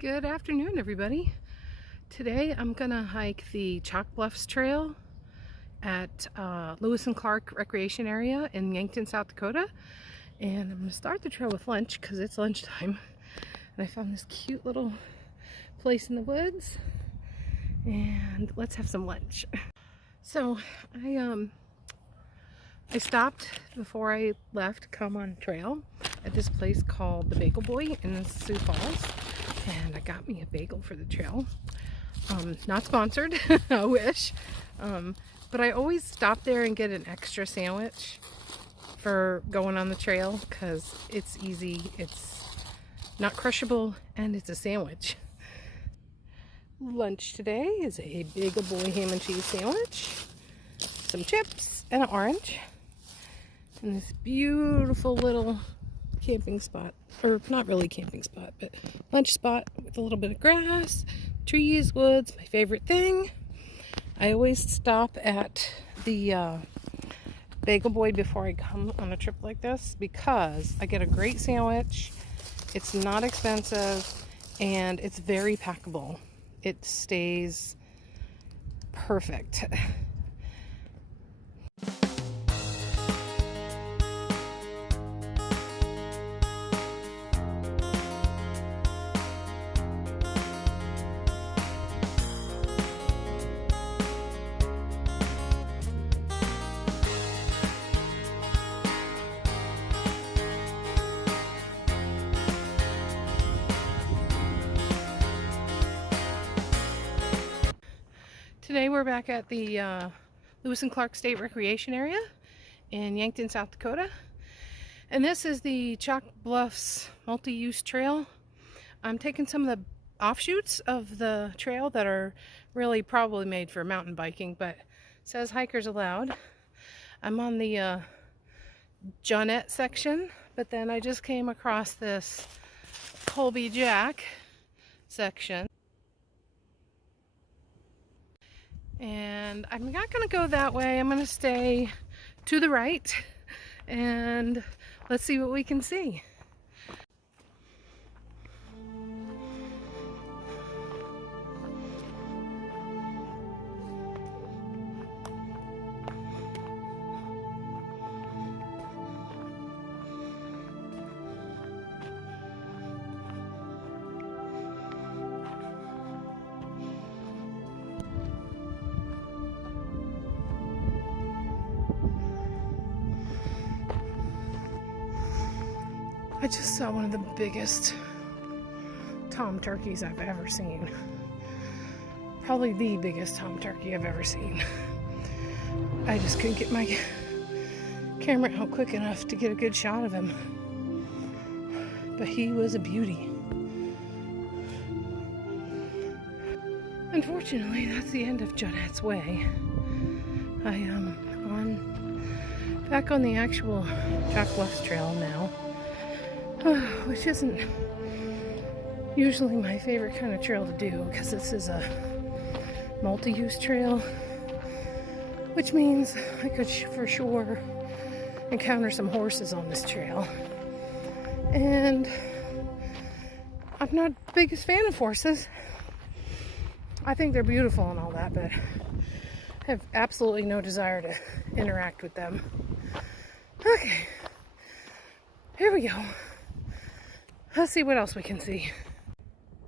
Good afternoon, everybody. Today I'm gonna hike the Chalk Bluffs Trail at Lewis and Clark Recreation Area in Yankton, South Dakota. And I'm gonna start the trail with lunch because it's lunchtime. And I found this cute little place in the woods. And let's have some lunch. So I stopped before I left to come on trail at this place called the Bagel Boy in Sioux Falls. And I got me a bagel for the trail. Not sponsored, I wish. But I always stop there and get an extra sandwich for going on the trail because it's easy, it's not crushable, and it's a sandwich. Lunch today is a Bagel Boy ham and cheese sandwich, some chips, and an orange. And this beautiful little camping spot, or not really camping spot, but lunch spot with a little bit of grass, trees, woods, my favorite thing. I always stop at the Bagel Boy before I come on a trip like this because I get a great sandwich, it's not expensive, and it's very packable. It stays perfect. Today we're back at the Lewis and Clark State Recreation Area in Yankton, South Dakota. And this is the Chalk Bluffs multi-use trail. I'm taking some of the offshoots of the trail that are really probably made for mountain biking, but says hikers allowed. I'm on the Johnette section, but then I just came across this Colby Jack section. And I'm not going to go that way. I'm going to stay to the right and let's see what we can see. I just saw one of the biggest tom turkeys I've ever seen. Probably the biggest tom turkey I've ever seen. I just couldn't get my camera out quick enough to get a good shot of him. But he was a beauty. Unfortunately, that's the end of Jonette's Way. I am back on the actual Chalk Bluffs Trail now. Which isn't usually my favorite kind of trail to do because this is a multi-use trail, which means I could for sure encounter some horses on this trail. And I'm not the biggest fan of horses. I think they're beautiful and all that, but I have absolutely no desire to interact with them. Okay, here we go. Let's see what else we can see.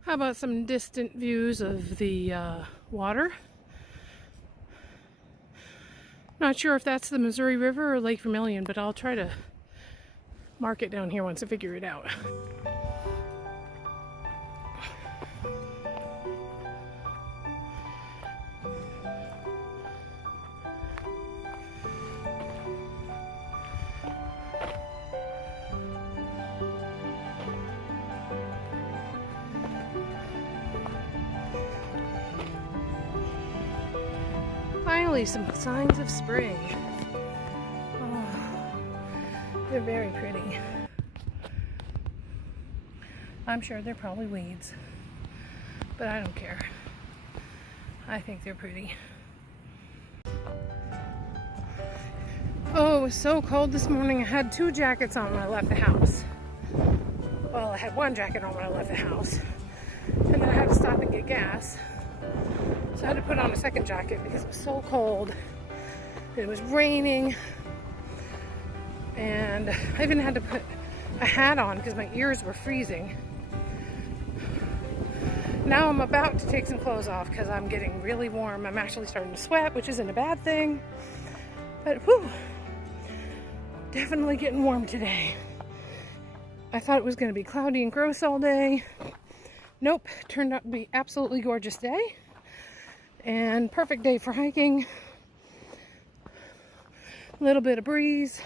How about some distant views of the water? Not sure if that's the Missouri River or Lake Vermilion, but I'll try to mark it down here once I figure it out. Finally, some signs of spring. Oh, they're very pretty. I'm sure they're probably weeds, but I don't care. I think they're pretty. Oh, it was so cold this morning. I had 2 jackets on when I left the house. Well, I had 1 jacket on when I left the house. had to stop and get gas. So I had to put on a second jacket because it was so cold. It was raining. And I even had to put a hat on because my ears were freezing. Now I'm about to take some clothes off because I'm getting really warm. I'm actually starting to sweat, which isn't a bad thing. But whew, definitely getting warm today. I thought it was going to be cloudy and gross all day. Nope, turned out to be absolutely gorgeous day. And perfect day for hiking. A little bit of breeze.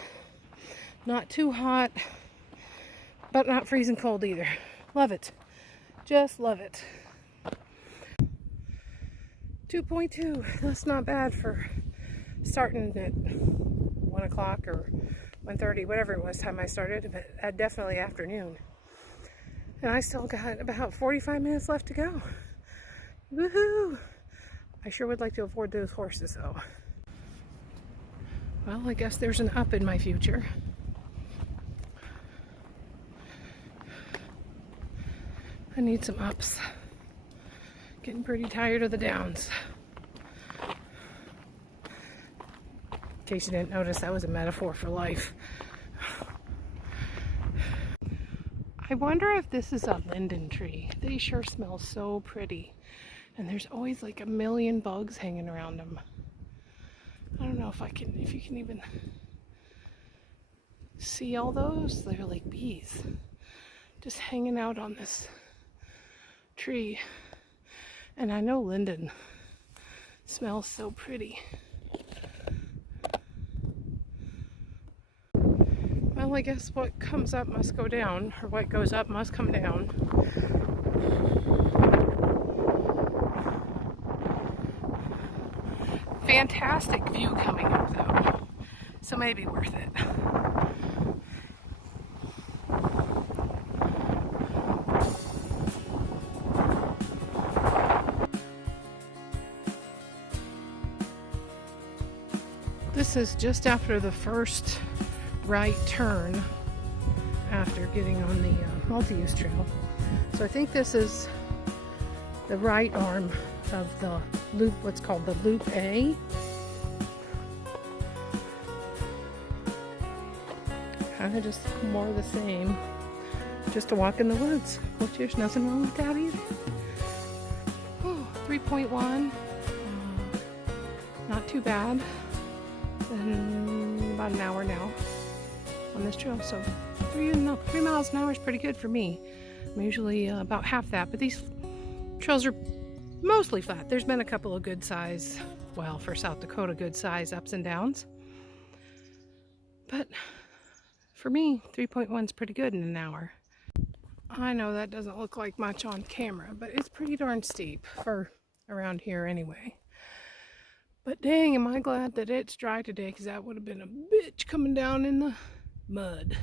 Not too hot, but not freezing cold either. Love it. Just love it. 2.2. That's not bad for starting at 1 o'clock or 1:30, whatever it was time I started, but definitely afternoon. And I still got about 45 minutes left to go. Woohoo! I sure would like to afford those horses though. Well, I guess there's an up in my future. I need some ups. Getting pretty tired of the downs. In case you didn't notice, that was a metaphor for life. I wonder if this is a linden tree. They sure smell so pretty. And there's always like a million bugs hanging around them. I don't know if you can even see all those. They're like bees. Just hanging out on this tree. And I know linden smells so pretty. Well, I guess what comes up must go down, or what goes up must come down. Fantastic view coming up though, so maybe worth it. This is just after the first right turn after getting on the multi-use trail. So I think this is the right arm of the loop, what's called the Loop A. Kind of just more of the same. Just a walk in the woods, which there's nothing wrong with that either. Oh, 3.1. Not too bad. And about an hour now on this trail. So 3 miles an hour is pretty good for me. I'm usually about half that, but these trails are mostly flat. There's been a couple of good size, well, for South Dakota, good size ups and downs. But for me, 3.1 is pretty good in an hour. I know that doesn't look like much on camera, but it's pretty darn steep for around here anyway. But dang, am I glad that it's dry today, because that would have been a bitch coming down in the mud.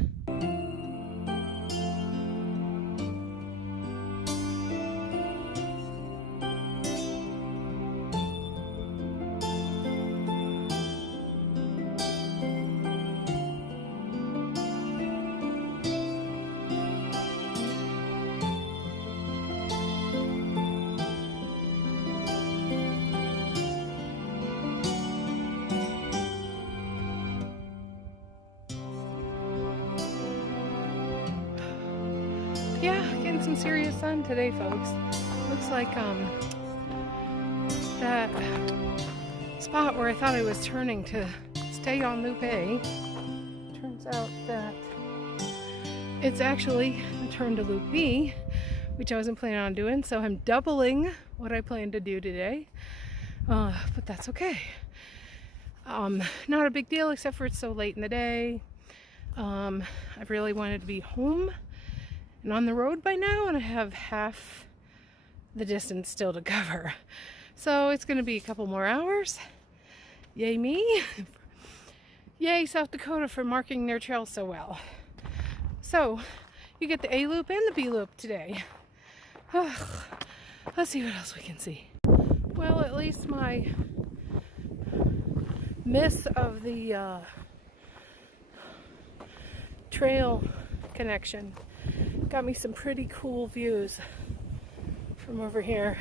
Yeah, getting some serious sun today, folks. Looks like that spot where I thought I was turning to stay on Loop A, turns out that it's actually a turn to Loop B, which I wasn't planning on doing, so I'm doubling what I planned to do today, but that's okay. Not a big deal, except for it's so late in the day. I really wanted to be home and on the road by now, and I have half the distance still to cover. So it's going to be a couple more hours. Yay me. Yay South Dakota for marking their trail so well. So you get the A loop and the B loop today. Let's see what else we can see. Well, at least my miss of the trail connection got me some pretty cool views from over here.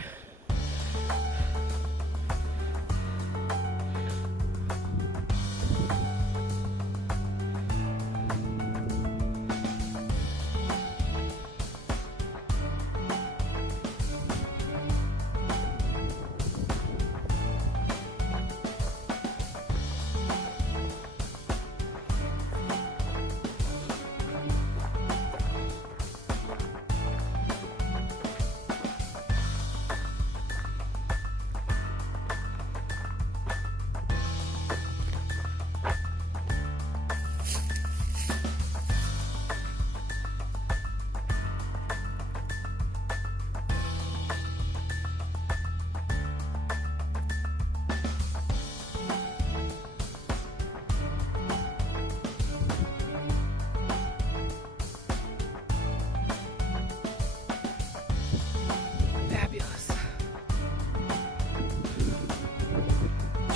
Fabulous.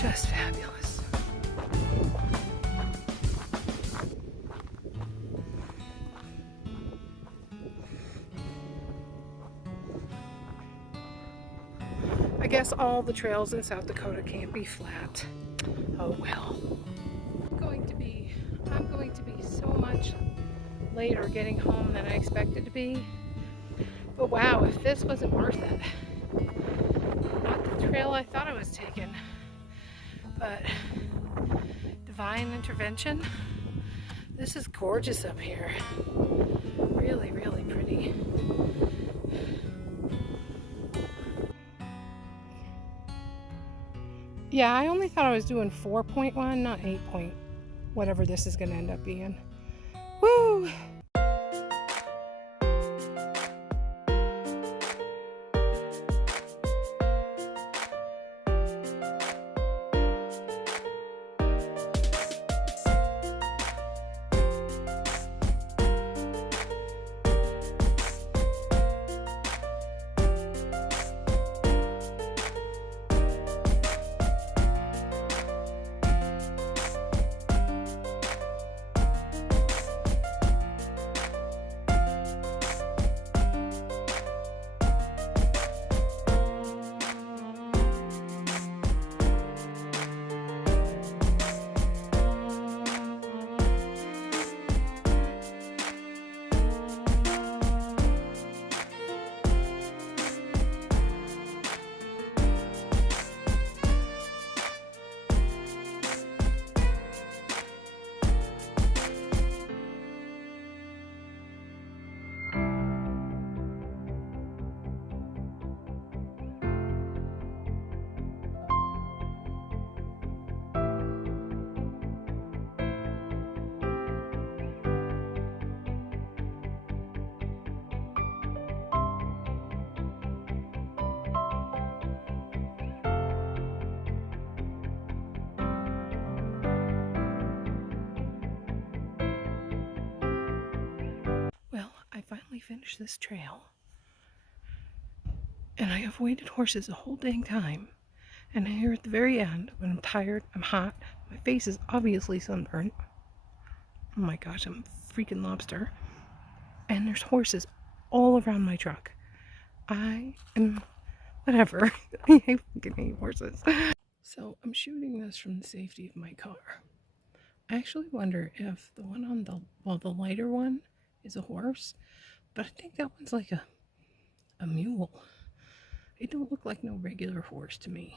Just fabulous. I guess all the trails in South Dakota can't be flat. Oh well. I'm going to be so much later getting home than I expected to be. But wow, if this wasn't worth it. Not the trail I thought I was taking, but divine intervention. This is gorgeous up here. Really, really pretty. Yeah, I only thought I was doing 4.1, not 8 point, whatever this is going to end up being. Woo! I finally finished this trail, and I avoided horses the whole dang time, and here at the very end, when I'm tired, I'm hot, my face is obviously sunburned, oh my gosh, I'm a freaking lobster, and there's horses all around my truck. I am, whatever, I fucking hate horses. So I'm shooting this from the safety of my car. I actually wonder if the one on the lighter one is a horse, but I think that one's like a mule. It don't look like no regular horse to me.